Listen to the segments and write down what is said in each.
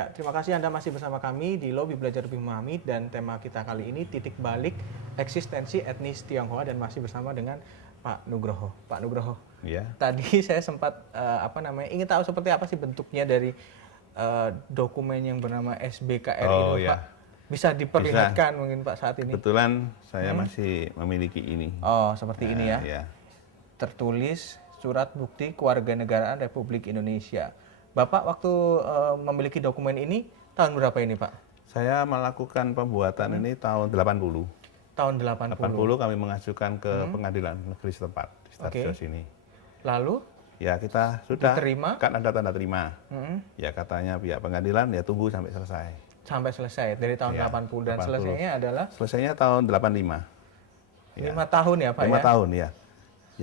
Ya, terima kasih Anda masih bersama kami di Lobby Belajar Lebih Memahami dan tema kita kali ini titik balik eksistensi etnis Tionghoa dan masih bersama dengan Pak Nugroho. Pak Nugroho, Ya. tadi saya sempat ingin tahu seperti apa sih bentuknya dari dokumen yang bernama SBKR Oh ini, ya, Pak. Bisa diperlihatkan mungkin Pak saat ini? kebetulan saya masih memiliki ini. Oh, seperti ini ya. Ya. Tertulis Surat Bukti Kewarganegaraan Republik Indonesia. Bapak waktu memiliki dokumen ini tahun berapa ini, Pak? Saya melakukan pembuatan ini tahun 80. Tahun 80. 80 kami mengajukan ke pengadilan negeri setempat di stasiun sini. Lalu? Ya kita sudah, diterima? kan ada tanda terima. Ya katanya pihak pengadilan ya tunggu sampai selesai. Sampai selesai dari tahun Ya, 80 dan 80. selesainya adalah? Selesainya tahun 85. 5 tahun ya, Pak 5 ya? tahun ya.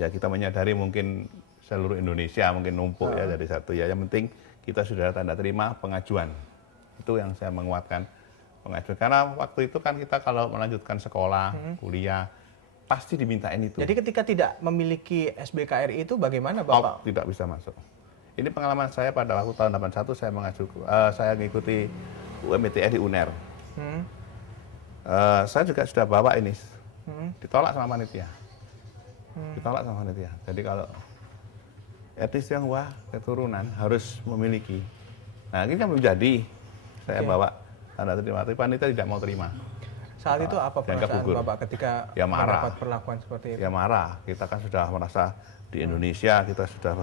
Ya kita menyadari mungkin seluruh Indonesia mungkin numpuk ya dari satu ya. Yang penting kita sudah tanda terima pengajuan. Itu yang saya menguatkan pengajuan. Karena waktu itu kan kita kalau melanjutkan sekolah, kuliah, pasti dimintain itu. Jadi ketika tidak memiliki SBKRI itu bagaimana Bapak? Tidak bisa masuk. Ini pengalaman saya pada waktu tahun 81 saya mengikuti UMITE di UNER. Saya juga sudah bawa ini. Ditolak sama panitia. Ditolak sama panitia. Jadi kalau etnis Tionghoa keturunan harus memiliki. Nah, ini kan belum jadi. Saya bawa tanda terima, tapi panitia tidak mau terima. Saat itu apa perasaan Bapak ketika ya marah. mendapat perlakuan seperti itu? Ya marah. Kita kan sudah merasa di Indonesia, kita sudah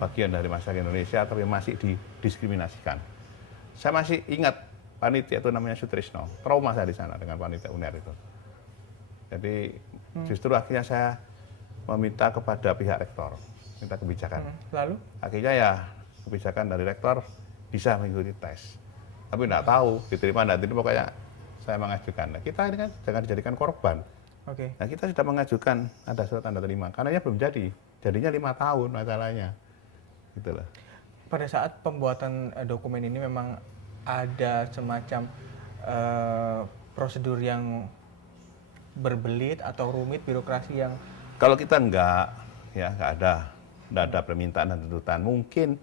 bagian dari masyarakat Indonesia, tapi masih didiskriminasikan. Saya masih ingat panitia itu namanya Sutrisno. Trauma saya di sana dengan panitia UNER itu. Jadi justru akhirnya saya meminta kepada pihak rektor, minta kebijakan. Lalu? Akhirnya ya kebijakan dari rektor bisa mengikuti tes. Tapi tidak tahu diterima tidak diterima, pokoknya saya mengajukan. Nah, kita ini kan jangan dijadikan korban. Oke. Nah, kita sudah mengajukan ada surat tanda terima, karena belum jadi. Jadinya 5 tahun masalahnya. Gitu loh. Pada saat pembuatan dokumen ini memang ada semacam prosedur yang berbelit atau rumit, birokrasi yang... Kalau kita enggak ada permintaan dan tuntutan. Mungkin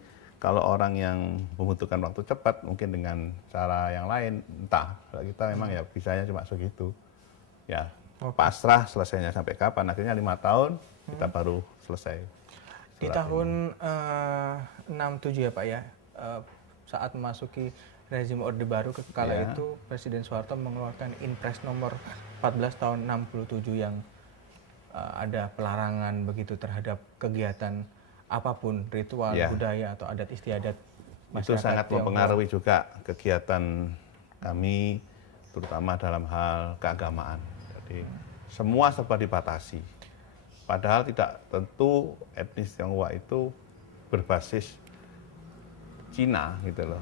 kalau orang yang membutuhkan waktu cepat, mungkin dengan cara yang lain, entah. Kalau kita memang ya bisanya cuma segitu. Ya, pasrah selesainya sampai kapan. Akhirnya 5 tahun, kita baru selesai. Di tahun 67 ya Pak ya, saat memasuki rezim Orde Baru kala itu, Presiden Soeharto mengeluarkan Inpres nomor 14 tahun 67 yang ada pelarangan begitu terhadap kegiatan apapun, ritual, budaya atau adat istiadat masyarakat. Itu sangat mempengaruhi juga kegiatan kami, terutama dalam hal keagamaan. Jadi semua serba dibatasi. Padahal tidak tentu etnis Tionghoa itu berbasis Cina gitu loh.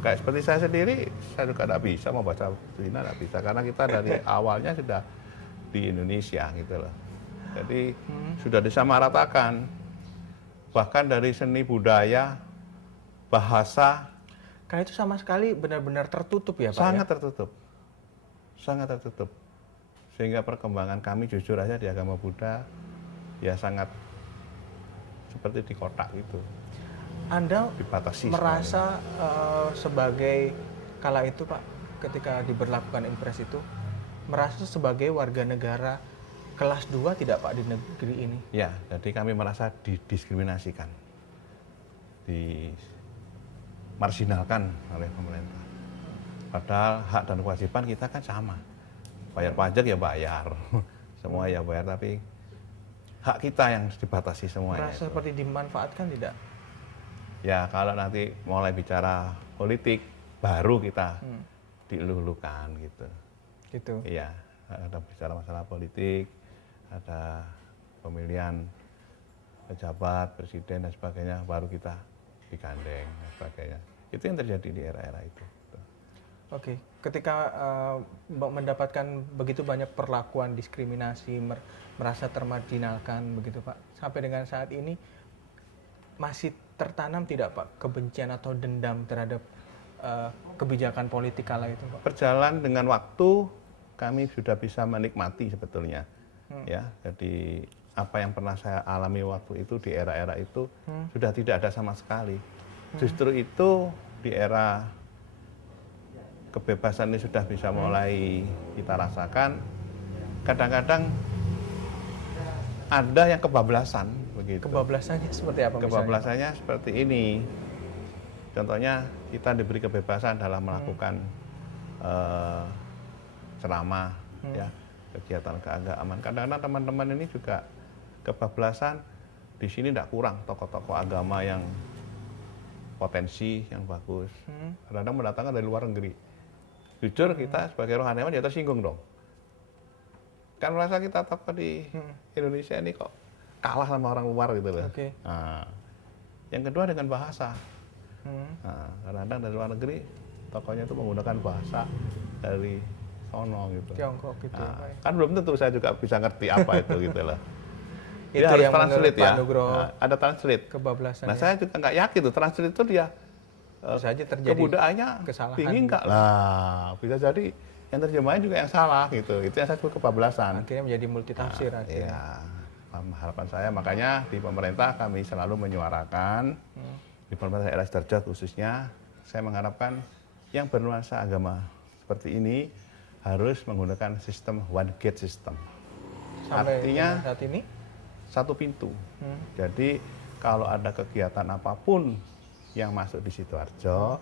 Kayak seperti saya sendiri, saya juga tidak bisa membaca Cina, tidak bisa. Karena kita dari awalnya sudah di Indonesia gitu loh. Jadi sudah disamaratakan. Bahkan dari seni budaya, bahasa. Karena itu sama sekali benar-benar tertutup ya Pak? Sangat tertutup. Sangat tertutup. Sehingga perkembangan kami jujur aja di agama Buddha ya sangat seperti di kotak itu. Anda dibatasi merasa sebagai kala itu Pak, ketika diberlakukan Impres itu, merasa sebagai warga negara kelas 2 tidak Pak di negeri ini? Ya, jadi kami merasa didiskriminasikan, dimarginalkan oleh pemerintah. Padahal hak dan kewajiban kita kan sama. Bayar pajak ya bayar, semua ya bayar, tapi hak kita yang dibatasi semuanya. Merasa seperti dimanfaatkan tidak? Ya kalau nanti mulai bicara politik, baru kita dielulukan gitu. Gitu. Iya, ada bicara masalah politik, ada pemilihan pejabat, presiden dan sebagainya, baru kita digandeng dan sebagainya. Itu yang terjadi di era-era itu. Oke, ketika mendapatkan begitu banyak perlakuan diskriminasi, merasa termarginalkan begitu Pak, sampai dengan saat ini masih tertanam tidak Pak kebencian atau dendam terhadap kebijakan politik kala itu Pak? Berjalan dengan waktu, kami sudah bisa menikmati sebetulnya. Ya, jadi apa yang pernah saya alami waktu itu di era-era itu sudah tidak ada sama sekali. Justru itu di era kebebasan ini sudah bisa mulai kita rasakan, kadang-kadang ada yang kebablasan begitu. Kebablasannya seperti apa misalnya? Kebablasannya seperti ini. Contohnya kita diberi kebebasan dalam melakukan ceramah, ya, kegiatan keagamaan. Kadang-kadang teman-teman ini juga kebablasan. Di sini tidak kurang tokoh-tokoh agama yang potensi, yang bagus. Kadang-kadang mendatangkan dari luar negeri. Jujur kita sebagai rohaniawan ya tersinggung dong. Kan merasa kita tokoh di Indonesia ini kok kalah sama orang luar gitu loh. Oke. Nah, yang kedua dengan bahasa. Nah, kadang-kadang dari luar negeri tokohnya itu menggunakan bahasa dari sono gitu. Tiongkok gitu. Nah, Pak ya. kan belum tentu saya juga bisa ngerti apa itu gitu loh. Itu Dia harus yang menurut translate Pak ya. Nugroho Nah, ada translate. kebablasan. Nah, saya juga nggak yakin tuh translate itu dia bisa aja terjadi kebudayaannya kesalahan tinggi nggak? Lah, bisa jadi yang terjemahannya juga yang salah gitu. Itu yang saya sebut kebablasan. akhirnya menjadi multitafsir akhirnya. Iya, harapan saya makanya di pemerintah kami selalu menyuarakan di pemerintah daerah Sidoarjo khususnya, saya mengharapkan yang bernuansa agama seperti ini harus menggunakan sistem one gate system. Sampai Artinya saat ini satu pintu. Jadi kalau ada kegiatan apapun yang masuk di Sidoarjo,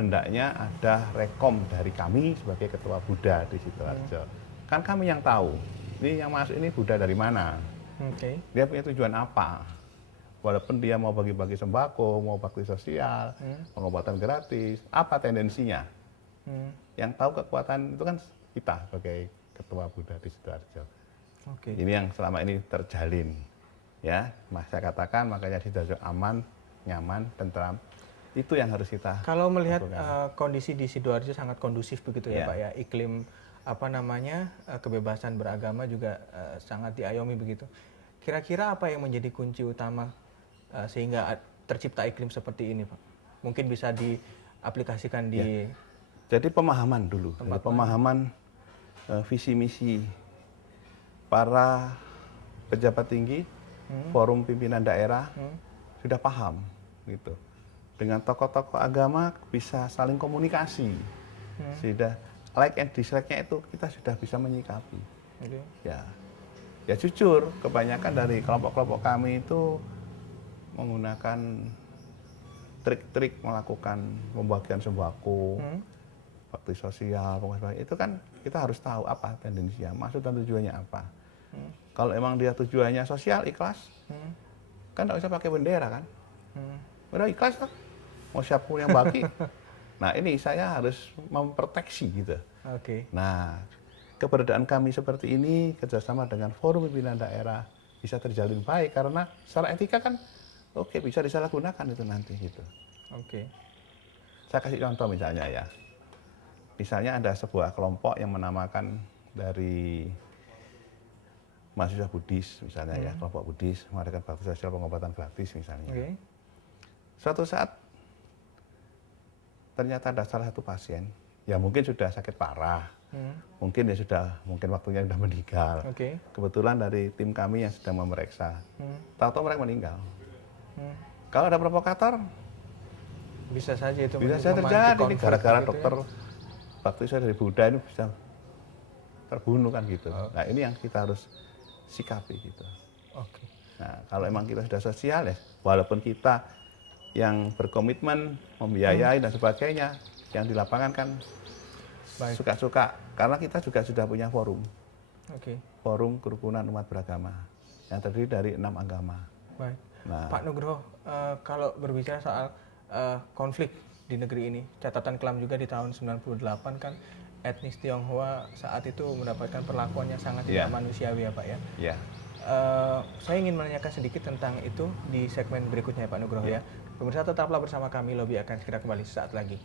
hendaknya ada rekom dari kami sebagai ketua Buddha di Sidoarjo. Kan kami yang tahu, ini yang masuk ini Buddha dari mana, dia punya tujuan apa. Walaupun dia mau bagi-bagi sembako, mau bakti sosial, pengobatan gratis, apa tendensinya. Yang tahu kekuatan itu kan kita sebagai ketua Buddha di Sidoarjo. Ini yang selama ini terjalin. Ya, saya katakan makanya Sidoarjo aman, nyaman, tentram. Itu yang harus kita kalau melihat kondisi di Sidoarjo sangat kondusif begitu ya Pak ya, iklim kebebasan beragama juga sangat diayomi begitu. Kira-kira apa yang menjadi kunci utama sehingga tercipta iklim seperti ini Pak? Mungkin bisa diaplikasikan di Jadi pemahaman dulu, pemahaman visi misi para pejabat tinggi, forum pimpinan daerah sudah paham gitu. Dengan tokoh-tokoh agama bisa saling komunikasi. Sudah like and dislike-nya itu kita sudah bisa menyikapi. Ya jujur, kebanyakan dari kelompok-kelompok kami itu menggunakan trik-trik melakukan pembagian sembako, bakti sosial, itu kan kita harus tahu apa tendensinya, maksud dan tujuannya apa. Kalau emang dia tujuannya sosial, ikhlas, kan nggak usah pakai bendera kan. Udah ikhlas kan, mau siapapun yang bagi. Nah ini saya harus memproteksi gitu. Nah keberadaan kami seperti ini kerjasama dengan forum pimpinan daerah bisa terjalin baik karena secara etika kan bisa disalahgunakan itu nanti gitu. Saya kasih contoh misalnya ya. Misalnya ada sebuah kelompok yang menamakan dari mahasiswa Buddhis misalnya ya, kelompok Buddhis mengadakan bakti sosial pengobatan gratis misalnya. Suatu saat ternyata ada salah satu pasien, ya mungkin sudah sakit parah, mungkin waktunya sudah meninggal. Kebetulan dari tim kami yang sedang memeriksa, tahu-tahu mereka meninggal. Kalau ada provokator, bisa saja itu terjadi. Ini gara-gara dokter bakti sosial dari Buddha ini bisa terbunuh kan gitu. Nah ini yang kita harus sikapi gitu. Nah kalau emang kita sudah sosial ya, walaupun kita yang berkomitmen membiayai dan sebagainya, yang di lapangan kan suka-suka karena kita juga sudah punya forum. Forum Kerukunan Umat Beragama yang terdiri dari 6 agama. Nah, Pak Nugroho, kalau berbicara soal konflik di negeri ini, catatan kelam juga di tahun 98 kan etnis Tionghoa saat itu mendapatkan perlakuan yang sangat tidak manusiawi ya Pak ya. Saya ingin menanyakan sedikit tentang itu di segmen berikutnya ya Pak Nugroho ya. Pemirsa tetaplah bersama kami, Lobby akan segera kembali sesaat lagi.